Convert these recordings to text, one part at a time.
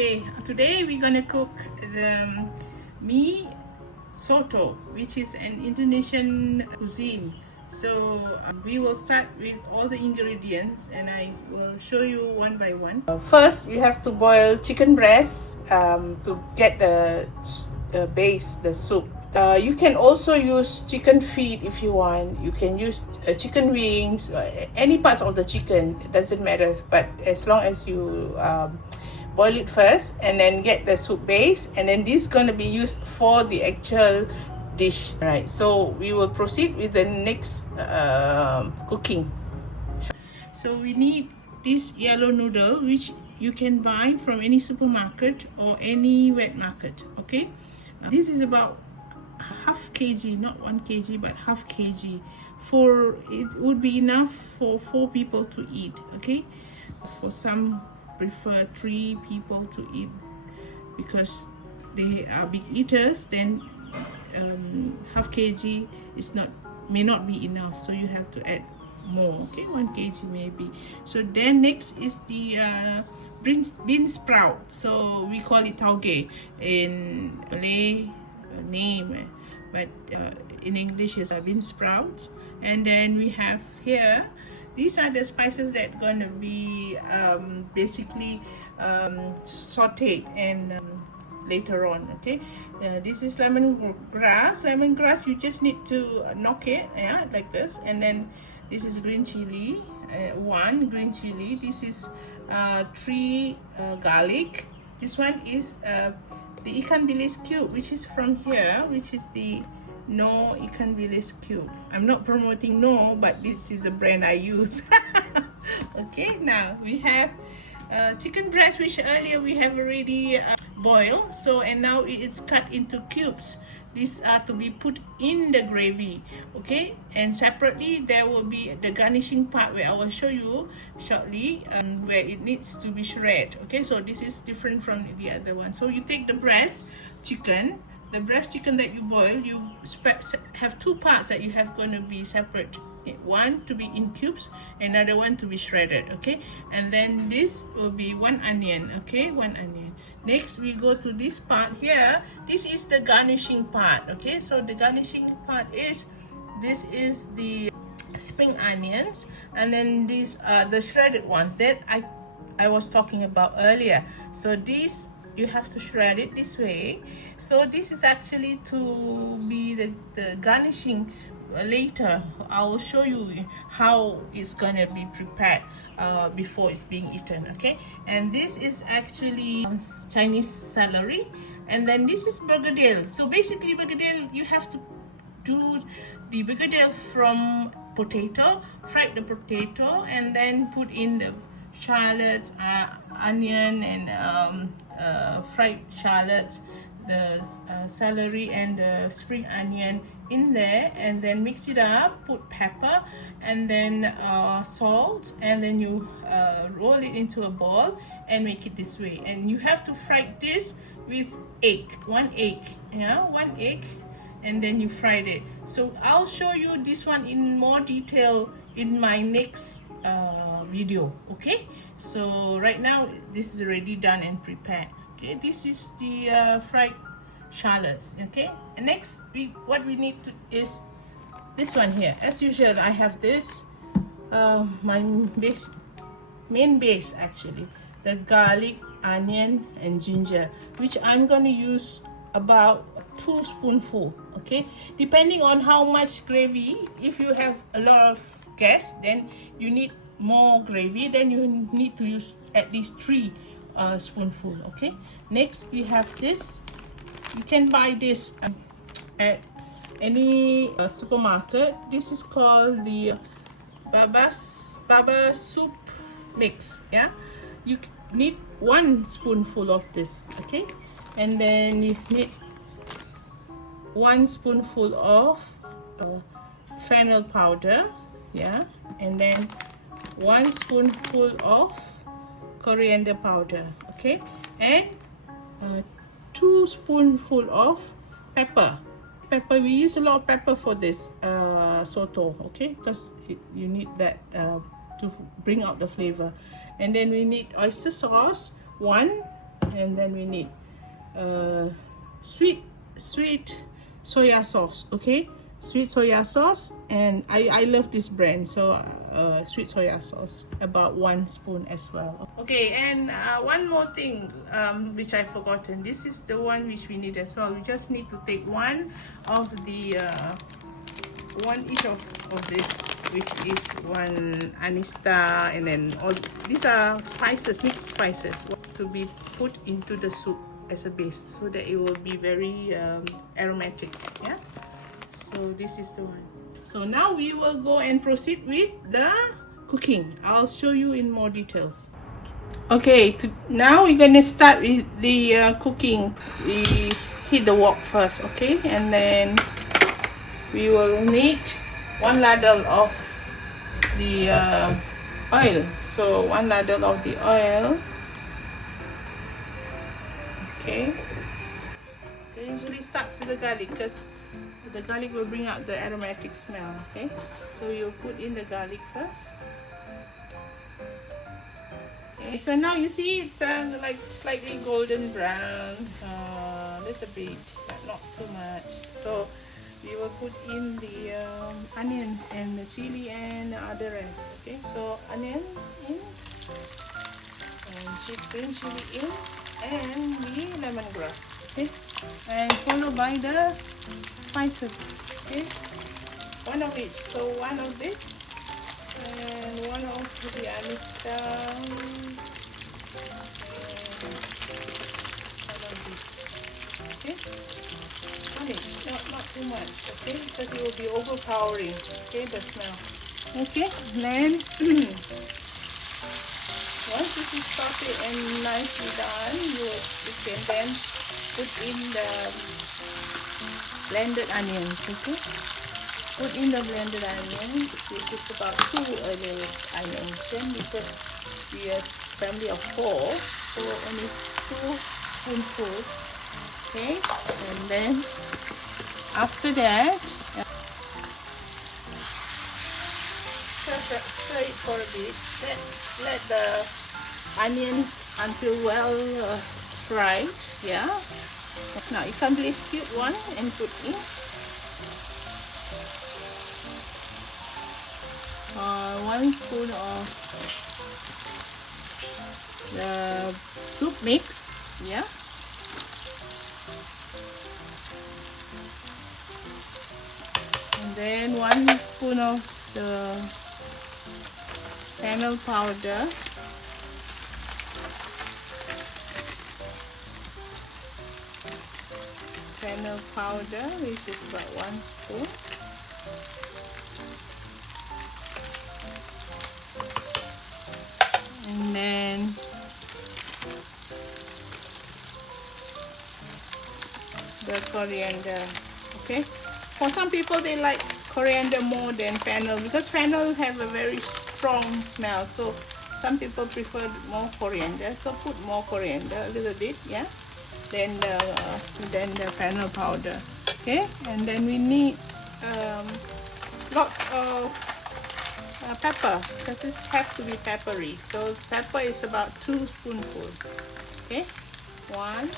Okay, today we're gonna cook the mee soto, which is an Indonesian cuisine. So we will start with all the ingredients and I will show you one by one. First, you have to boil chicken breast to get the base, the soup. You can also use chicken feet if you want. You can use chicken wings, any parts of the chicken, it doesn't matter. But as long as you boil it first and then get the soup base, and then this is going to be used for the actual dish. Right, so we will proceed with the next cooking. So we need this yellow noodle, which you can buy from any supermarket or any wet market. Okay, this is about half kg, not 1 kg but half kg. For it would be enough for 4 people to eat. Okay, for some prefer 3 people to eat because they are big eaters. Then half kg may not be enough, so you have to add more. Okay, 1 kg maybe. So then next is the bean sprout. So we call it tauge in Malay name, but in English is a bean sprout. And then we have here, these are the spices that gonna be basically sauteed and later on. Okay, this is lemongrass. Lemongrass, you just need to knock it, yeah, like this. And then this is green chili, 1 green chili. This is 3 garlic. This one is the ikan bilis cube, which is from here, which is the No ikan bilis cube. I'm not promoting No, but this is the brand I use. Okay, now we have chicken breast, which earlier we have already boiled. So, and now it's cut into cubes. These are to be put in the gravy. Okay, and separately there will be the garnishing part where I will show you shortly, where it needs to be shredded. Okay, so this is different from the other one. So you take the breast chicken, that you boil, you have 2 parts that you have going to be separate. One to be in cubes, another one to be shredded. Okay, and then this will be 1 onion. Okay, 1 onion. Next we go to this part here. This is the garnishing part. Okay, so the garnishing part is, this is the spring onions, and then these are the shredded ones that I was talking about earlier. So these, you have to shred it this way. So this is actually to be the garnishing. Later I will show you how it's gonna be prepared before it's being eaten. Okay, and this is actually Chinese celery, and then this is bergedel. So basically bergedel, you have to do the bergedel from potato, fry the potato, and then put in the shallots, onion, and fried shallots, the celery and the spring onion in there, and then mix it up, put pepper, and then salt, and then you roll it into a ball and make it this way. And you have to fry this with egg, 1 egg, yeah, 1 egg, and then you fried it. So I'll show you this one in more detail in my next video. Okay, so right now this is already done and prepared. Okay, this is the fried shallots. Okay, and next what we need to is this one here. As usual, I have this my main base actually, the garlic, onion, and ginger, which I'm going to use about 2 spoonfuls. Okay, depending on how much gravy. If you have a lot of guests, then you need more gravy, then you need to use at least 3 spoonful. Okay, next we have this. You can buy this at any supermarket. This is called the Baba soup mix. Yeah, you need 1 spoonful of this. Okay, and then you need 1 spoonful of fennel powder. Yeah, and then 1 spoonful of coriander powder. Okay, and 2 spoonful of pepper. We use a lot of pepper for this soto. Okay, because you need that to bring out the flavor. And then we need oyster sauce, 1 and then we need sweet soya sauce. Okay, sweet soya sauce, and I love this brand, so sweet soya sauce, about 1 spoon as well. Okay, and one more thing which I've forgotten. This is the one which we need as well. We just need to take one of the one each of this, which is one anista, and then all these are spices, mixed spices, to be put into the soup as a base, so that it will be very aromatic. Yeah, so this is the one. So now we will go and proceed with the cooking. I'll show you in more details. Okay, now we're gonna start with the cooking. We heat the wok first, okay, and then we will need 1 ladle of the oil. So 1 ladle of the oil. Okay. Okay, usually starts with the garlic, because the garlic will bring out the aromatic smell. Okay, so you'll put in the garlic first. Okay, so now you see it's like slightly golden brown, little bit, but not too much. So we will put in the onions and the chili and the rest. Okay, so onions in, and green chili in, and the lemongrass. Okay, and followed by the spices. Okay, one of each. So one of this, and one of the anista, and one of this. Okay, one each, not too much. Okay, because it will be overpowering. Okay, the smell. Okay, then once this is sauteed and nicely done, you can then put in the blended onions. Okay, put in the blended onions, which is about 2 onions. Then, because we are a family of 4, so only 2 spoonfuls. Okay, and then after that, stir it for a bit. Let the onions until well fried. Yeah. Now you can please cube one and put in. 1 spoon of the soup mix. Yeah. And then 1 spoon of the fennel powder. Fennel powder, which is about 1 spoon. And then the coriander. Okay, for some people they like coriander more than fennel, because fennel have a very strong smell, so some people prefer more coriander, so put more coriander, a little bit, yeah, then the fennel powder. Okay, and then we need lots of pepper, because this have to be peppery, so pepper is about 2 spoonfuls. Okay, 1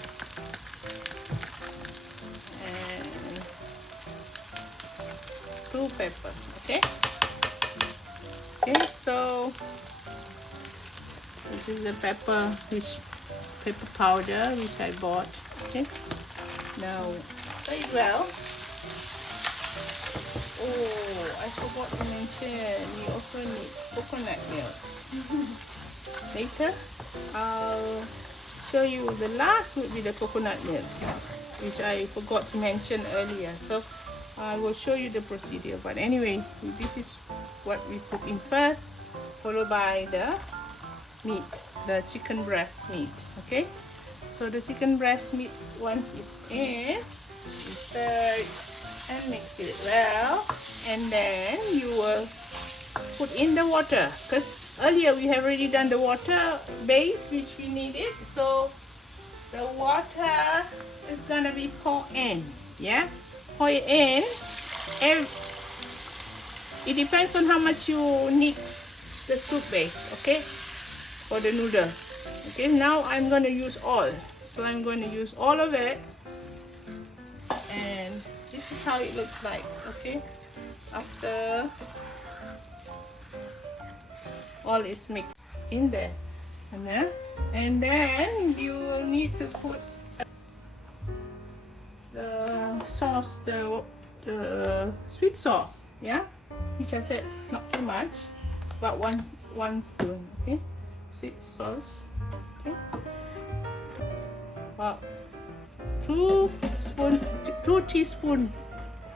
and 2 pepper. Okay, okay, so this is the pepper powder which I bought. Okay, now stir it well. Oh, I forgot to mention, we also need coconut milk. Later I'll show you. The last would be the coconut milk, which I forgot to mention earlier, so I will show you the procedure. But anyway, this is what we put in first, followed by the meat, the chicken breast meat. Okay, so the chicken breast meat, once it's in, you stir and mix it well, and then you will put in the water, because earlier we have already done the water base which we needed, so the water is gonna be poured in. Yeah, pour it in. It depends on how much you need the soup base. Okay, for the noodle. Okay, now I'm going to use all. So I'm going to use all of it, and this is how it looks like. Okay, after all is mixed in there, and then you will need to put the sauce, the sweet sauce, yeah, which I said not too much, but one spoon. Okay, sweet sauce. Okay, about 2 teaspoon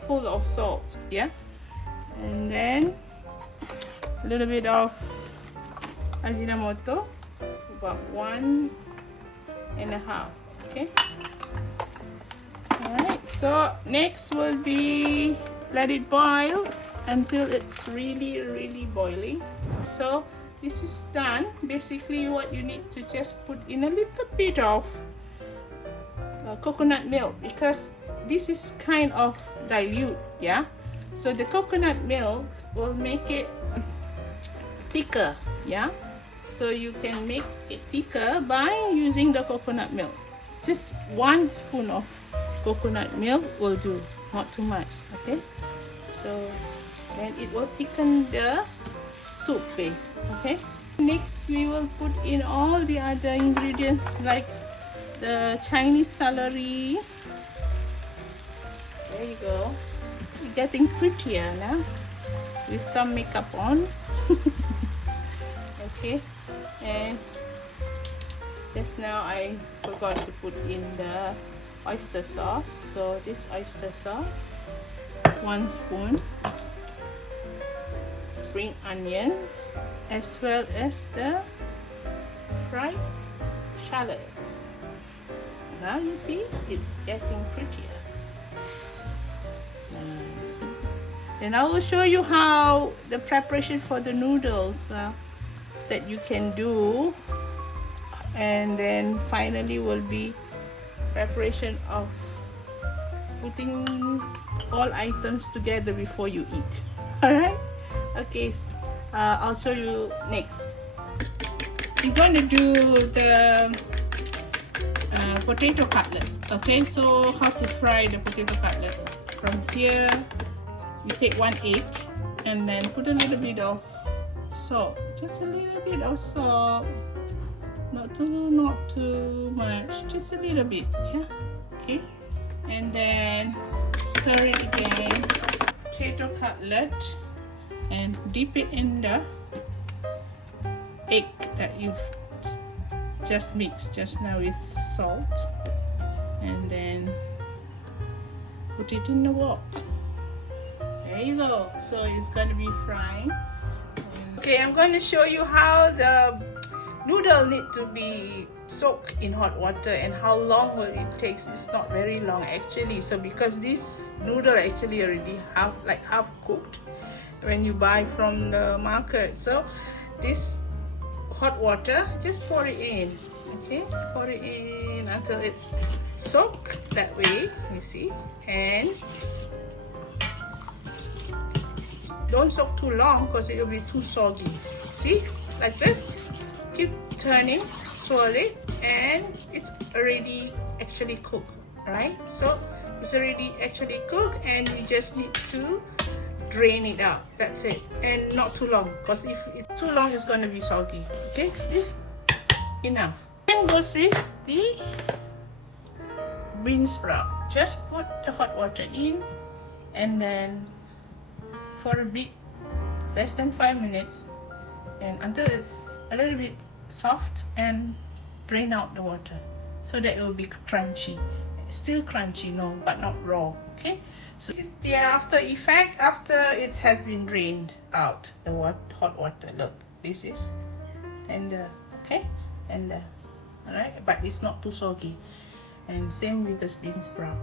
full of salt, yeah, and then a little bit of Ajinomoto, about 1.5. Okay, all right, so next will be let it boil until it's really boiling. So this is done. Basically what you need to just put in a little bit of coconut milk, because this is kind of dilute, yeah, so the coconut milk will make it thicker, yeah, so you can make it thicker by using the coconut milk. Just 1 spoon of coconut milk will do, not too much. Okay, so then it will thicken the soup base. Okay, next we will put in all the other ingredients like the Chinese celery. There you go. You're getting prettier now with some makeup on. Okay, and just now I forgot to put in the oyster sauce. So this oyster sauce, 1 spoon, spring onions, as well as the fried shallots. Now you see it's getting prettier. Then I will show you how the preparation for the noodles that you can do, and then finally will be preparation of putting all items together before you eat. All right, okay, I'll show you next. You're going to do the potato cutlets. Okay, so how to fry the potato cutlets. From here you take 1 egg and then put a little bit of salt, just a little bit of salt, not too much, just a little bit, yeah. Okay, and then stir it again, potato cutlet, and dip it in the egg that you've just mixed just now with salt, and then put it in the wok. There you go. So it's going to be frying. Okay, I'm going to show you how the noodle need to be soaked in hot water and how long will it take. It's not very long actually. So because this noodle actually already half cooked when you buy from the market. So this hot water, just pour it in. Okay, pour it in until it's soaked that way, you see, and don't soak too long because it will be too soggy. See, like this, keep turning, swirl it, and it's already actually cooked, right? So it's already actually cooked, and you just need to drain it out. That's it, and not too long, because if it's too long it's going to be soggy. Okay, this enough. Then goes with the bean sprout. Just put the hot water in, and then for a bit, less than 5 minutes, and until it's a little bit soft, and drain out the water so that it will be crunchy. Still crunchy, no, but not raw. Okay, so this is the after effect after it has been drained out the hot water. Look, this is tender. Okay, tender. All right, but it's not too soggy. And same with the bean sprout.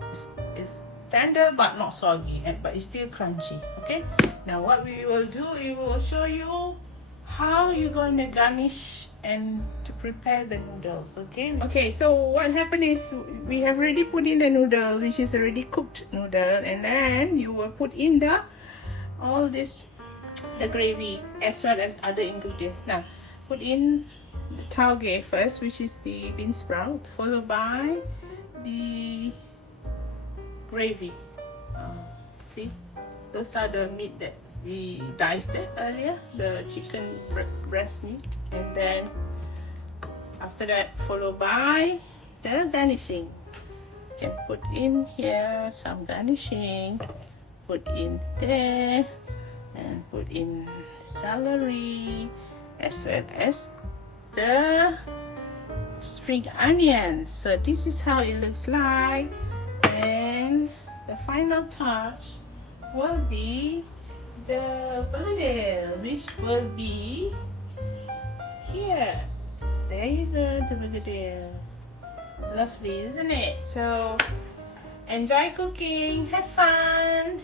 It's tender but not soggy, but it's still crunchy. Okay, now what we will do, we will show you how you're going to garnish and to prepare the noodles. Okay, so what happened is we have already put in the noodle, which is already cooked noodle, and then you will put in the gravy as well as other ingredients. Now put in tauge first, which is the bean sprout, followed by the gravy. See, those are the meat that we diced it earlier, the chicken breast meat, and then after that followed by the garnishing. You can put in here some garnishing, put in there, and put in celery, as well as the spring onions. So this is how it looks like, and the final touch will be the bergedel, which will be here. There you go, the bergedel. Lovely, isn't it? So enjoy cooking, have fun.